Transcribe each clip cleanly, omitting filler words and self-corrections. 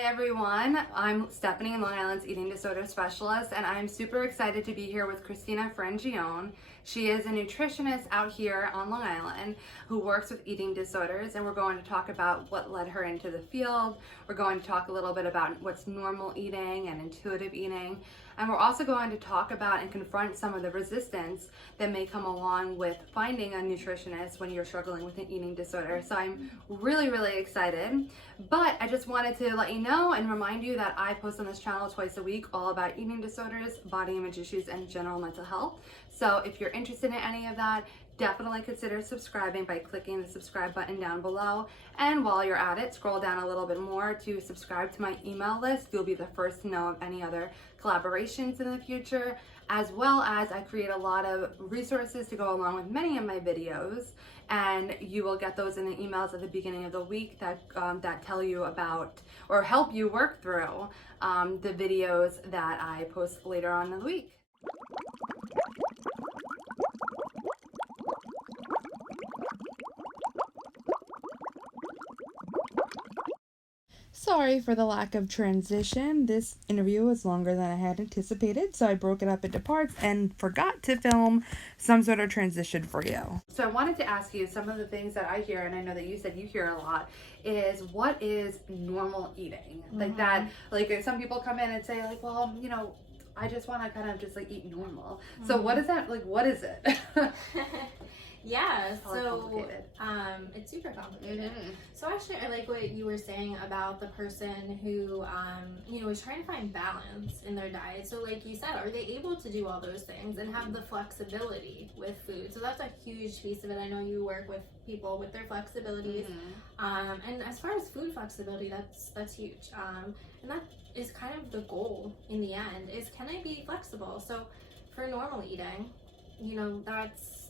Hi everyone, I'm Stephanie, Long Island's eating disorder specialist, and I'm super excited to be here with CHRISTINA Frangione. She is a nutritionist out here on Long Island who works with eating disorders, and we're going to talk about what led her into the field. We're going to talk a little bit about what's normal eating and intuitive eating, and we're also going to talk about and confront some of the resistance that may come along with finding a nutritionist when you're struggling with an eating disorder. So I'm really excited, but I just wanted to let you know and remind you that I post on this channel twice a week all about eating disorders, body image issues, and general mental health. So if you're interested in any of that, definitely consider subscribing by clicking the subscribe button down below. And while you're at it, scroll down a little bit more to subscribe to my email list. You'll be the first to know of any other collaborations in the future, as well as I create a lot of resources to go along with many of my videos, and you will get those in the emails at the beginning of the week that tell you about or help you work through the videos that I post later on in the week. Sorry for the lack of transition. This interview was longer than I had anticipated, so I broke it up into parts and forgot to film some sort of transition for you. So I wanted to ask you some of the things that I hear, and I know that you said you hear a lot, is what is normal eating? Like that, like some people come in and say like, well, you know, I just want to kind of just like eat normal. So what is that? Like, what is it? Yeah, so it's super complicated. So actually, I like what you were saying about the person who, is trying to find balance in their diet. So like you said, are they able to do all those things and have the flexibility with food? So that's a huge piece of it. I know you work with people with their flexibilities. And as far as food flexibility, that's huge. And that is kind of the goal in the end, is can I be flexible? So for normal eating,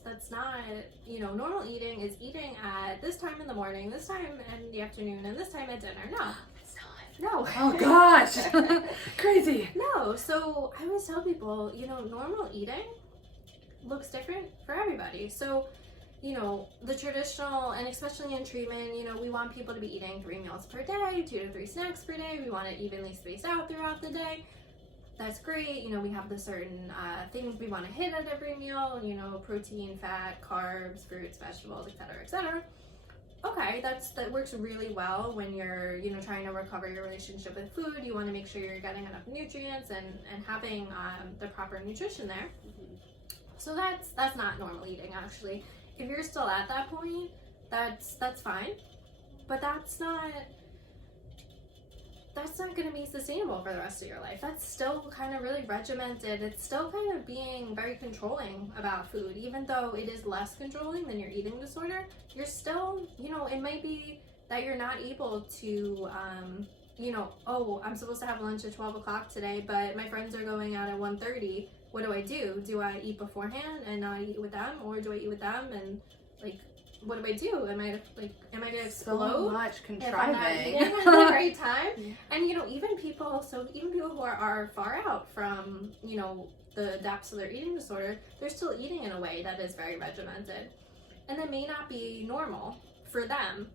that's not, normal eating is eating at this time in the morning, this time in the afternoon, and this time at dinner. No, it's not. No. Oh gosh, crazy. No, so I always tell people, normal eating looks different for everybody. So, the traditional, and especially in treatment, we want people to be eating 3 meals per day, 2 to 3 snacks per day. We want it evenly spaced out throughout the day. That's great. We have the certain things we want to hit at every meal, protein, fat, carbs, fruits, vegetables, etc. Okay, that works really well when you're, trying to recover your relationship with food. You want to make sure you're getting enough nutrients and having the proper nutrition there. So that's not normal eating, actually. If you're still at that point, that's fine, but that's not going to be sustainable for the rest of your life. That's still kind of really regimented. It's still kind of being very controlling about food. Even though it is less controlling than your eating disorder, you're still, it might be that you're not able to, oh, I'm supposed to have lunch at 12 o'clock today, but my friends are going out at 1:30. What do? Do I eat beforehand and not eat with them? Or do I eat with them and, what do I do? Am I gonna explode? So much contriving. If I'm not eating at the right time? And even people who are far out from, the depths of their eating disorder, they're still eating in a way that is very regimented. And that may not be normal for them.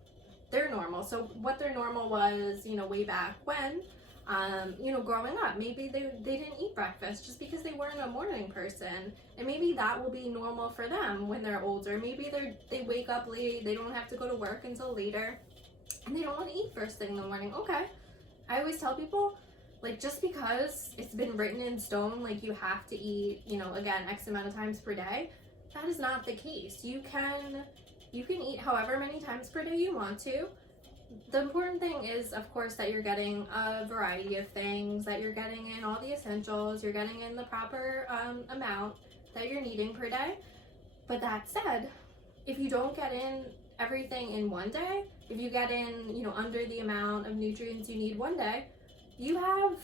They're normal. So what their normal was, way back when, growing up, maybe they didn't eat breakfast just because they weren't a morning person, and maybe that will be normal for them when they're older. Maybe they wake up late, they don't have to go to work until later, and they don't want to eat first thing in the morning. Okay, I always tell people, just because it's been written in stone, you have to eat, again, X amount of times per day, that is not the case. You can eat however many times per day you want to. The important thing is, of course, that you're getting a variety of things, that you're getting in all the essentials, you're getting in the proper amount that you're needing per day. But that said, if you don't get in everything in one day, if you get in, under the amount of nutrients you need one day, you have,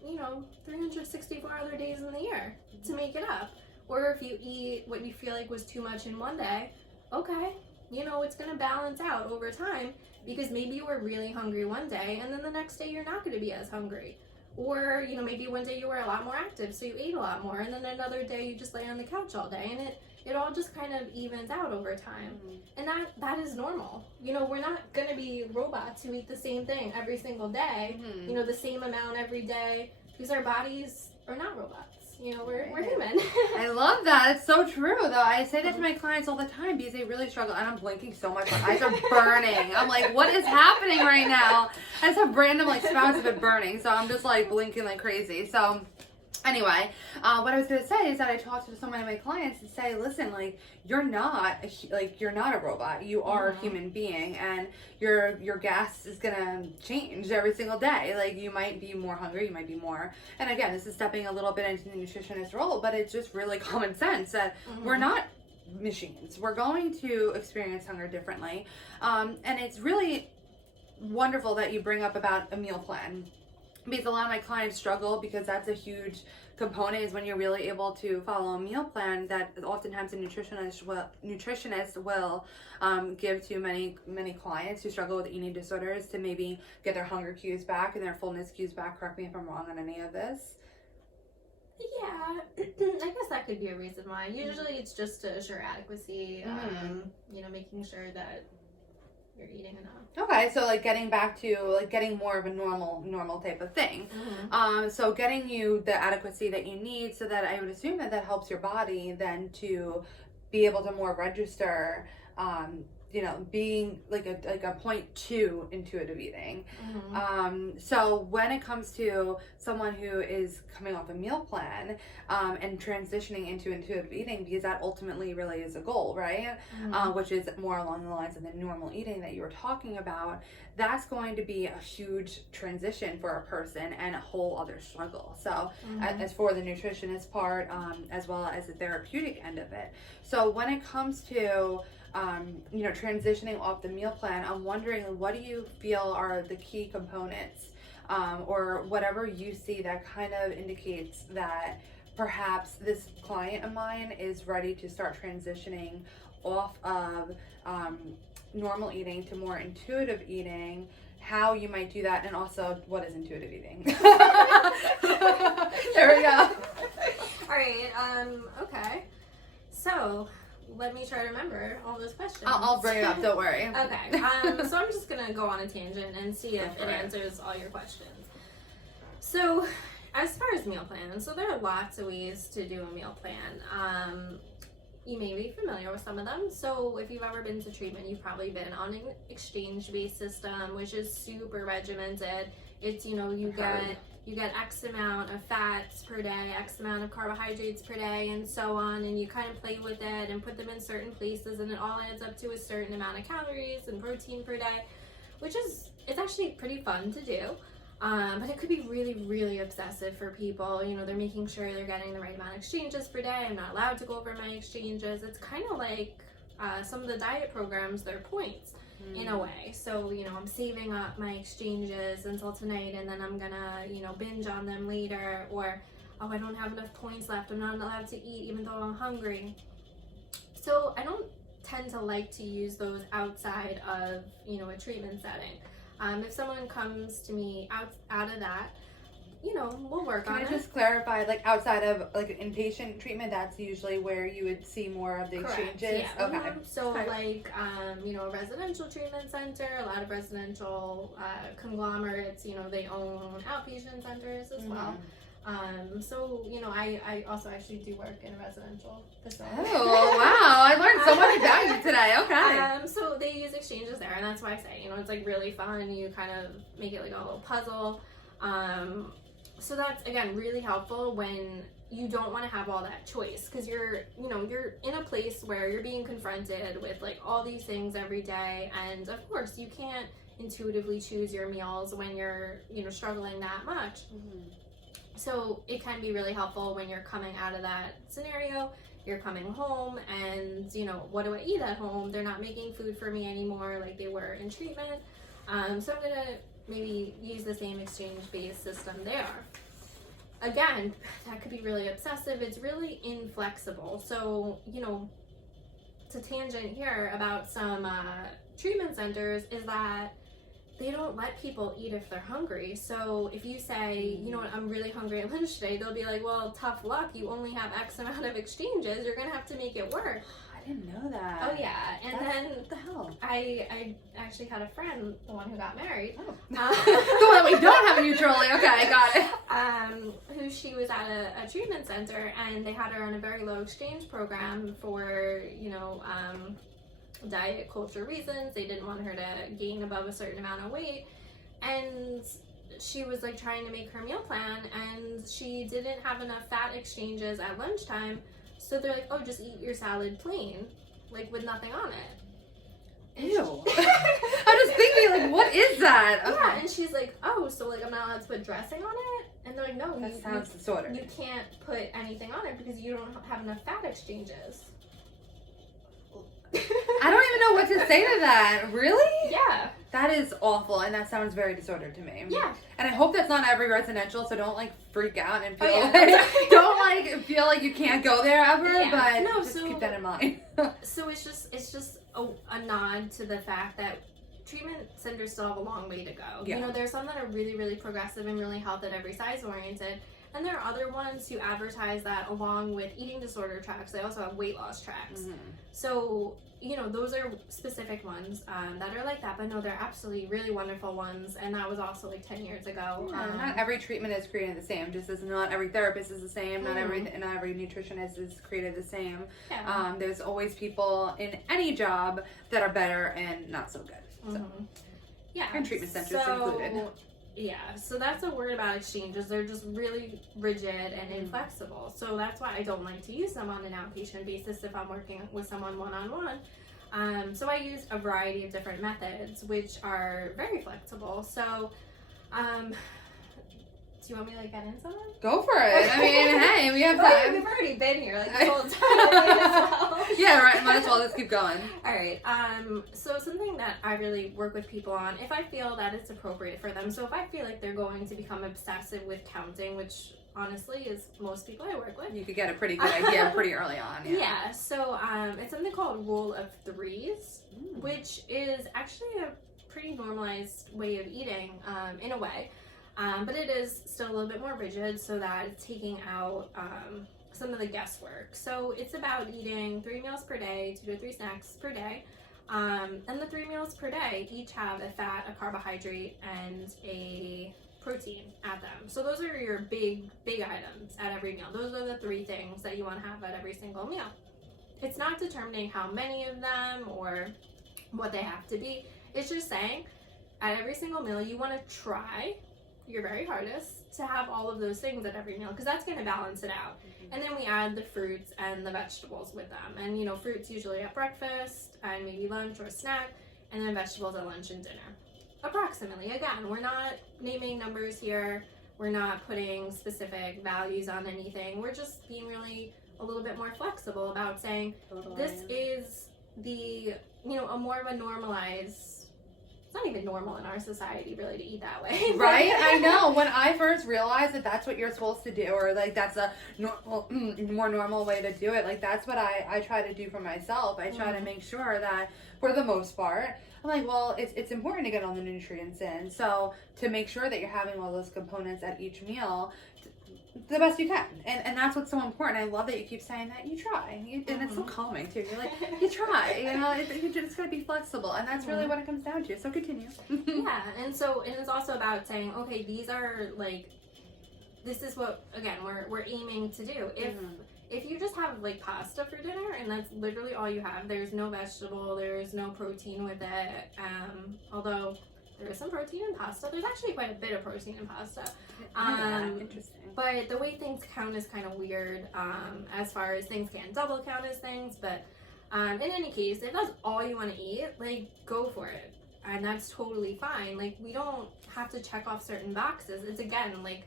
364 other days in the year to make it up. Or if you eat what you feel like was too much in one day, okay, it's going to balance out over time, because maybe you were really hungry one day and then the next day you're not going to be as hungry. Or, maybe one day you were a lot more active, so you ate a lot more, and then another day you just lay on the couch all day, and it all just kind of evens out over time. And that is normal. You know, we're not going to be robots who eat the same thing every single day, you know, the same amount every day, because our bodies are not robots. You know, we're human. I love that. It's so true, though. I say that to my clients all the time because they really struggle. And I'm blinking so much. My eyes are burning. I'm like, what is happening right now? I just have random, like, spouts of it burning. So I'm just, like, blinking like crazy. So anyway, what I was going to say is that I talked to so many of my clients and say, listen, like, you're not a robot. You are a human being, and your gas is going to change every single day. Like, you might be more hungry, you might be more, and again, this is stepping a little bit into the nutritionist role, but it's just really common sense that we're not machines. We're going to experience hunger differently. And it's really wonderful that you bring up about a meal plan, because a lot of my clients struggle, because that's a huge component, is when you're really able to follow a meal plan that oftentimes a nutritionist will give to many clients who struggle with eating disorders, to maybe get their hunger cues back and their fullness cues back. Correct me if I'm wrong on any of this. Yeah, I guess that could be a reason why. Usually it's just to assure adequacy, you know, making sure that you're eating enough. Okay, so like getting back to like getting more of a normal type of thing. So getting you the adequacy that you need, so that I would assume that helps your body then to be able to more register, you know, being like a 0.2 intuitive eating. So when it comes to someone who is coming off a meal plan and transitioning into intuitive eating, because that ultimately really is a goal, right? Which is more along the lines of the normal eating that you were talking about, that's going to be a huge transition for a person and a whole other struggle. So as for the nutritionist part, as well as the therapeutic end of it. So when it comes to you know, transitioning off the meal plan, I'm wondering, what do you feel are the key components, or whatever you see that kind of indicates that perhaps this client of mine is ready to start transitioning off of normal eating to more intuitive eating, how you might do that, and also what is intuitive eating. There we go. All right, okay. So let me try to remember all those questions. I'll bring it up, don't worry. Okay, so I'm just gonna go on a tangent and see if it answers all your questions. So as far as meal plans, so there are lots of ways to do a meal plan. You may be familiar with some of them. So if you've ever been to treatment, you've probably been on an exchange-based system, which is super regimented. It's, you know, you get X amount of fats per day, X amount of carbohydrates per day, and so on, and you kind of play with it and put them in certain places, and it all adds up to a certain amount of calories and protein per day, which is, it's actually pretty fun to do. But it could be really, really obsessive for people. You know, they're making sure they're getting the right amount of exchanges per day. I'm not allowed to go over my exchanges. It's kind of like some of the diet programs, they're points in a way. So, you know, I'm saving up my exchanges until tonight, and then I'm gonna, you know, binge on them later. Or, oh, I don't have enough points left, I'm not allowed to eat even though I'm hungry. So I don't tend to like to use those outside of, you know, a treatment setting. If someone comes to me out of that, you know, we'll work on it. Can I just clarify, like outside of like an inpatient treatment, that's usually where you would see more of the exchanges? Yeah. Okay. So like, you know, a residential treatment center, a lot of residential conglomerates, you know, they own outpatient centers as well. So, you know, I also actually do work in a residential facility. Oh, wow. I learned so much about you today. Okay. So they use exchanges there, and that's why I say, you know, it's like really fun. You kind of make it like a little puzzle. So that's, again, really helpful when you don't want to have all that choice, because you're in a place where you're being confronted with like all these things every day, and of course you can't intuitively choose your meals when you're, you know, struggling that much. So it can be really helpful when you're coming out of that scenario. You're coming home, and, you know, what do I eat at home? They're not making food for me anymore like they were in treatment. So I'm gonna maybe use the same exchange-based system there. Again, that could be really obsessive. It's really inflexible. So, you know, to tangent here about some treatment centers is that they don't let people eat if they're hungry. So if you say, you know what, I'm really hungry at lunch today, they'll be like, well, tough luck. You only have X amount of exchanges. You're going to have to make it work. I didn't know that. Oh, yeah. And then what the hell? I actually had a friend, the one who got married. Oh. The one we don't have a neutrally. Okay, got it. Who she was at a treatment center, and they had her on a very low exchange program for, you know, diet culture reasons. They didn't want her to gain above a certain amount of weight, and she was like trying to make her meal plan, and she didn't have enough fat exchanges at lunchtime, so they're like, oh, just eat your salad plain, like with nothing on it. Ew. I'm just thinking, like, what is that? Okay. Yeah, and she's like, oh, so like I'm not allowed to put dressing on it? And they're like, no, That sounds disordered. you can't put anything on it because you don't have enough fat exchanges. I don't even know what to say to that. Really? Yeah. That is awful, and that sounds very disordered to me. Yeah. And I hope that's not every residential, so don't like freak out and feel don't like feel like you can't go there ever. Yeah. But No, just so- keep that in mind. So it's just a nod to the fact that treatment centers still have a long way to go. Yeah. You know, there's some that are really, really progressive and really health at every size oriented. And there are other ones who advertise that along with eating disorder tracks, they also have weight loss tracks. Mm-hmm. So, you know, those are specific ones that are like that. But no, they're absolutely really wonderful ones. And that was also like 10 years ago. Not every treatment is created the same. Just as not every therapist is the same. Not every nutritionist is created the same. Yeah. There's always people in any job that are better and not so good. So. Yeah. And treatment centers included. Yeah, so that's a word about exchanges. They're just really rigid and inflexible. So that's why I don't like to use them on an outpatient basis if I'm working with someone one-on-one. So I use a variety of different methods, which are very flexible. So, do you want me to like get into them? Go for it. I mean, hey, we have time. We've already been here like the whole time. Yeah, right. Might as well just keep going. All right. So something that I really work with people on, if I feel that it's appropriate for them. So if I feel like they're going to become obsessive with counting, which honestly is most people I work with. You could get a pretty good idea pretty early on. Yeah. So it's something called rule of threes, which is actually a pretty normalized way of eating in a way. But it is still a little bit more rigid so that it's taking out some of the guesswork. So it's about eating 3 meals per day, 2 to 3 snacks per day. And the 3 meals per day each have a fat, a carbohydrate, and a protein at them. So those are your big items at every meal. Those are the 3 things that you want to have at every single meal. It's not determining how many of them or what they have to be. It's just saying at every single meal you want to try your very hardest to have all of those things at every meal, because that's going to balance it out. And then we add the fruits and the vegetables with them. And you know, fruits usually at breakfast and maybe lunch or snack, and then vegetables at lunch and dinner. Approximately. Again, we're not naming numbers here. We're not putting specific values on anything. We're just being really a little bit more flexible about saying this is the, you know, a more of a normalized. It's not even normal in our society really to eat that way. Right? I know. When I first realized that that's what you're supposed to do, or like that's a more normal way to do it, like that's what I try to do for myself. I try to make sure that for the most part, I'm like, well, it's important to get all the nutrients in. So to make sure that you're having all those components at each meal the best you can. And that's what's so important. I love that you keep saying that you try. And it's so calming too. You're like, you try. You know, you just gotta be flexible. And that's really what it comes down to. So continue. Yeah. And it's also about saying, okay, these are like, this is what, again, we're aiming to do. If you just have like pasta for dinner and that's literally all you have, there's no vegetable, there's no protein with it. Although there is some protein in pasta. There's actually quite a bit of protein in pasta. Interesting. But the way things count is kind of weird, as far as things can't double count as things. But in any case, if that's all you want to eat, like, go for it. And that's totally fine. Like, we don't have to check off certain boxes. It's, again, like,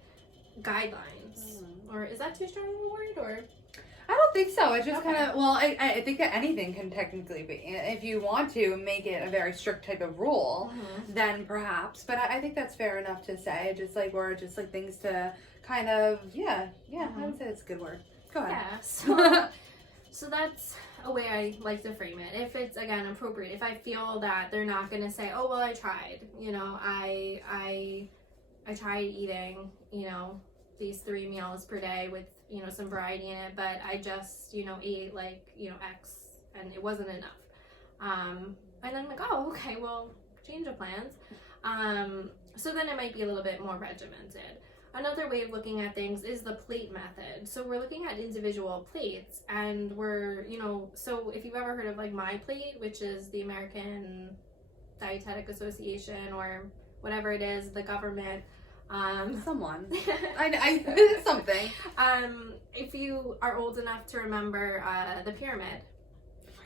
guidelines. Or is that too strong of a word? Or I don't think so. It's just kind of, well, I think that anything can technically be. If you want to make it a very strict type of rule, then perhaps. But I think that's fair enough to say. Just like, or just like things to kind of, I would say it's a good word. Go ahead. Yeah. So that's a way I like to frame it. If it's, again, appropriate, if I feel that they're not going to say, oh, well, I tried, you know, I tried eating, you know, these 3 meals per day with, you know, some variety in it, but I just, you know, ate like, you know, X and it wasn't enough. And then I'm like, oh, okay, well, change of plans. So then it might be a little bit more regimented. Another way of looking at things is the plate method. So we're looking at individual plates, and we're, you know, so if you've ever heard of like My Plate, which is the American Dietetic Association or whatever it is, the government. Someone. I something. If you are old enough to remember the pyramid.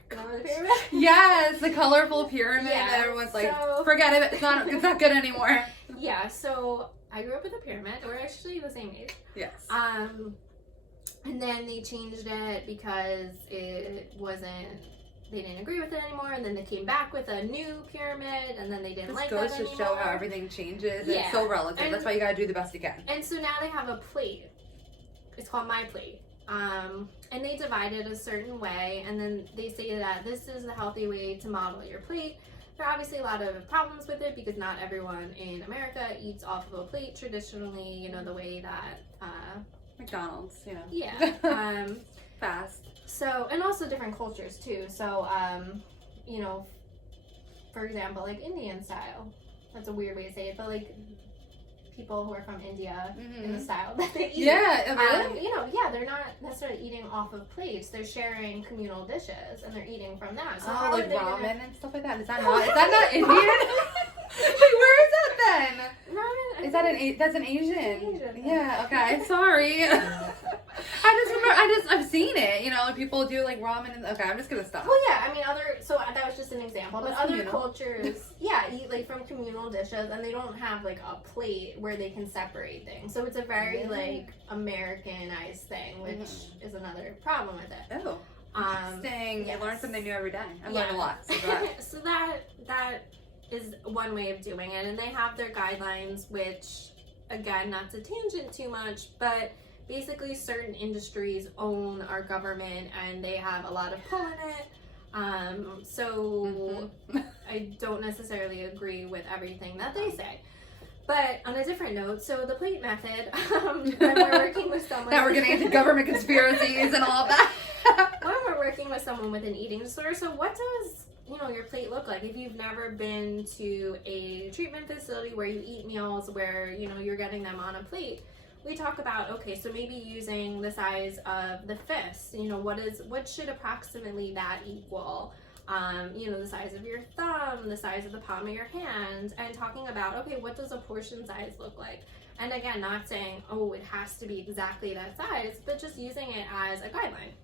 Remember the pyramid? Yes, the colorful pyramid. Yeah, that everyone's like, so- forget it. It's not good anymore. Yeah, so I grew up with a pyramid. We're actually the same age. Yes. And then they changed it because it wasn't, they didn't agree with it anymore, and then they came back with a new pyramid, and then they didn't like that anymore. This goes to show how everything changes. Yeah. It's so relative. And- That's why you gotta do the best you can. And so now they have a plate. It's called My Plate. And they divide it a certain way, and then they say that this is the healthy way to model your plate. There are obviously a lot of problems with it because not everyone in America eats off of a plate traditionally, you know, the way that McDonald's, you know. yeah. Fast. So, and also different cultures too. So, you know, for example, like Indian style. That's a weird way to say it, but like people who are from India in the style that they eat. Yeah, really? You know, yeah, they're not necessarily eating off of plates. They're sharing communal dishes and they're eating from that. So how like are they ramen and stuff like that. Is that not Indian? Wait, where is that then? Ramen? Is that that's an Asian? Asian. Yeah. Okay. Sorry. I've seen it. You know, like people do like ramen. And, okay, I'm just gonna stop. Well, yeah. I mean, so that was just an example. But other communal. cultures, yeah, eat like from communal dishes, and they don't have like a plate where they can separate things. So it's a very like Americanized thing, which is another problem with it. Oh. Interesting. Yes. You learn something new every day. I learn a lot. So So that is one way of doing it, and they have their guidelines, which again, not to tangent too much, but basically certain industries own our government and they have a lot of pull in it. So I don't necessarily agree with everything that they say. But on a different note, so the plate method, when we're working with someone... Now we're getting into government conspiracies and all of that. When we're working with someone with an eating disorder, so what does, you know, your plate look like? If you've never been to a treatment facility where you eat meals where, you know, you're getting them on a plate, we talk about, okay, so maybe using the size of the fist, you know, what should approximately that equal? You know, the size of your thumb, the size of the palm of your hand, and talking about, okay, what does a portion size look like? And again, not saying, oh, it has to be exactly that size, but just using it as a guideline.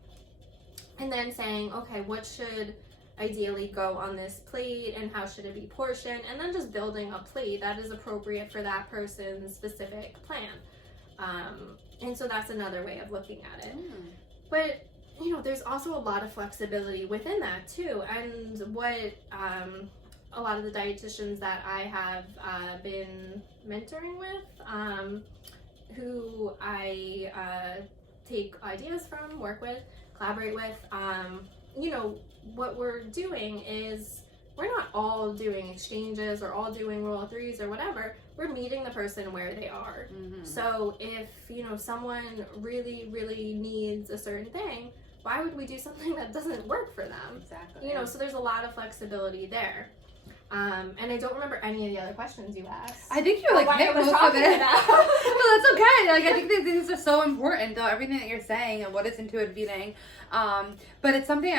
And then saying, okay, what should ideally go on this plate and how should it be portioned? And then just building a plate that is appropriate for that person's specific plan. And so that's another way of looking at it. But, you know, there's also a lot of flexibility within that too. And what a lot of the dietitians that I have been mentoring with, who I take ideas from, work with, collaborate with, you know, what we're doing is we're not all doing exchanges or all doing rule of threes or whatever. We're meeting the person where they are. So if, you know, someone really, really needs a certain thing, why would we do something that doesn't work for them? Exactly. You know, so there's a lot of flexibility there. And I don't remember any of the other questions you asked. I think you like hit most of it. No, that's okay. Like I think these things are so important, though. Everything that you're saying and what is intuitive eating. But it's something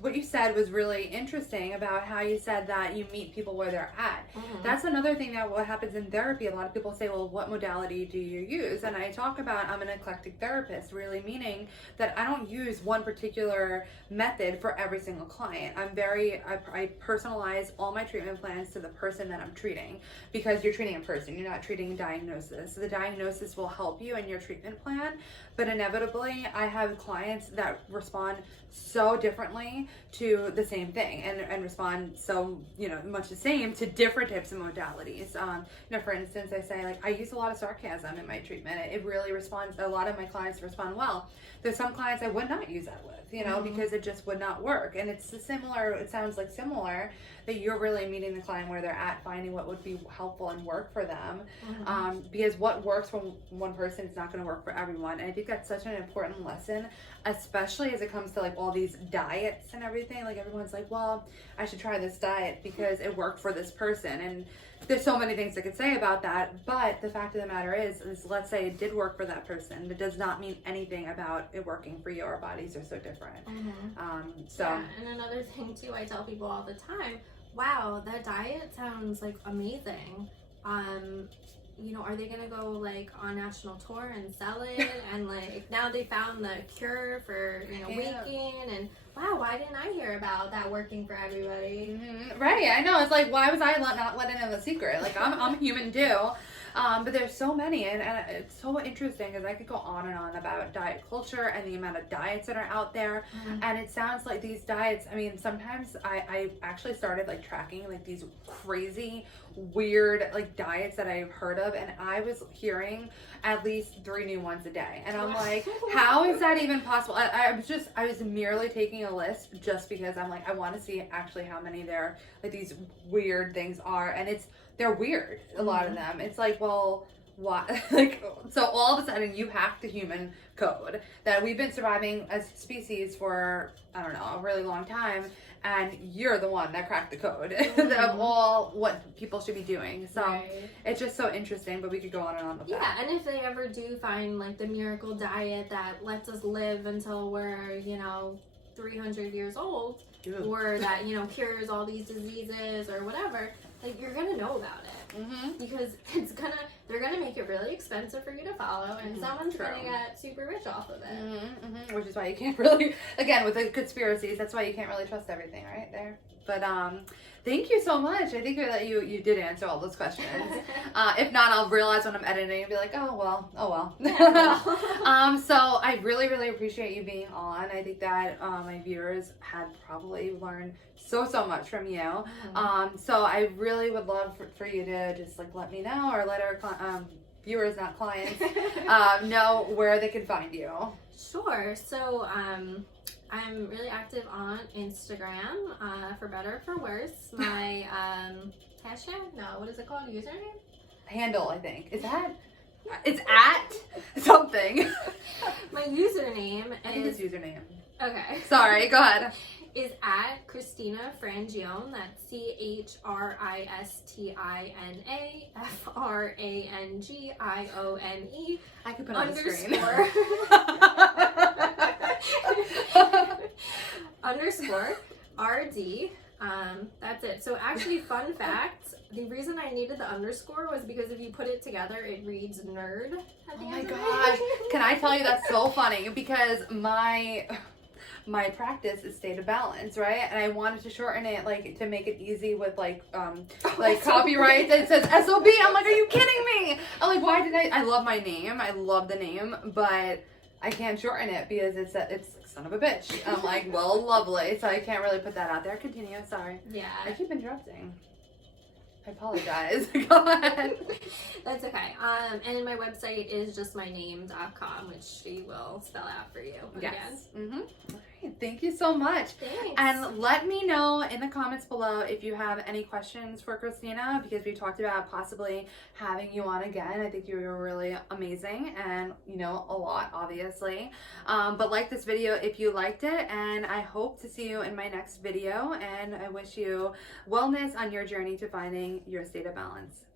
what you said was really interesting about how you said that you meet people where they're at. That's another thing that what happens in therapy. A lot of people say, well, what modality do you use? And I talk about I'm an eclectic therapist, really meaning that I don't use one particular method for every single client. I personalize all my treatments treatment plans to the person that I'm treating, because you're treating a person, you're not treating a diagnosis. So the diagnosis will help you in your treatment plan, but inevitably I have clients that respond so differently to the same thing, and respond so, you know, much the same to different types of modalities. You know, for instance, I say, like, I use a lot of sarcasm in my treatment. It really responds, a lot of my clients respond well. There's some clients I would not use that with, you know, because it just would not work. And it's similar, it sounds like similar, that you're really meeting the client where they're at, finding what would be helpful and work for them. Because what works for one person is not going to work for everyone. And I think that's such an important lesson, especially as it comes to like all these diets and everything. Like, everyone's like, well, I should try this diet because it worked for this person. And there's so many things I could say about that, but the fact of the matter is let's say it did work for that person, it does not mean anything about it working for you. Our bodies are so different. Yeah, and another thing too, I tell people all the time, wow, that diet sounds like amazing. You know, are they gonna go like on national tour and sell it? And like, now they found the cure for, you know, weight gain, and wow, why didn't I hear about that working for everybody? Right, I know. It's like, why was I not letting in the secret? Like, I'm human too. But there's so many, and it's so interesting because I could go on and on about diet culture and the amount of diets that are out there. And it sounds like these diets, I mean, sometimes I actually started like tracking like these crazy, weird like diets that I've heard of, and I was hearing at least 3 new ones a day. And I'm like, how is that even possible? I was merely taking a list just because I'm like, I want to see actually how many there, like, these weird things are. And they're weird, a lot of them. It's like, well, why? Like, so all of a sudden you hack the human code that we've been surviving as species for, I don't know, a really long time, and you're the one that cracked the code of all what people should be doing. So it's just so interesting, but we could go on and on with that. Yeah, and if they ever do find like the miracle diet that lets us live until we're, you know, 300 years old, or that, you know, cures all these diseases or whatever, like, you're gonna know about it. Because they're gonna make it really expensive for you to follow, and someone's gonna get super rich off of it. Which is why you can't really, again, with the conspiracies, that's why you can't really trust everything right there. But thank you so much. I think that you did answer all those questions. If not, I'll realize when I'm editing and be like, oh well. So I really, really appreciate you being on. I think that my viewers had probably learned so much from you. So I really would love for you to just like let me know, or let our viewers, not clients, know where they can find you. Sure. So I'm really active on Instagram, for better or for worse. My hashtag? No, what is it called? Username? Handle, I think. Is that? It's at something. My username I think it's username. Okay. Sorry, go ahead. Is at CHRISTINA FRANGIONE. That's CHRISTINA I could put it on the screen. __ RD. That's it. So actually, fun fact, the reason I needed the underscore was because if you put it together, it reads nerd at the end. Oh my gosh. Can I tell you, that's so funny, because my practice is State of Balance, right? And I wanted to shorten it, like, to make it easy with like copyrights. It says SOB. I'm like, are you kidding me? I'm like, why did I love my name. I love the name, but I can't shorten it because it's son of a bitch. I'm like, well, lovely. So I can't really put that out there. Continue. Sorry. Yeah. I keep interrupting. I apologize. Go ahead. That's okay. And my website is just my name.com, which she will spell out for you again. Yes. All right. Thank you so much. Thanks. And let me know in the comments below if you have any questions for Christina, because we talked about possibly having you on again. I think you were really amazing, and you know a lot, obviously. But like this video if you liked it, and I hope to see you in my next video, and I wish you wellness on your journey to finding your state of balance.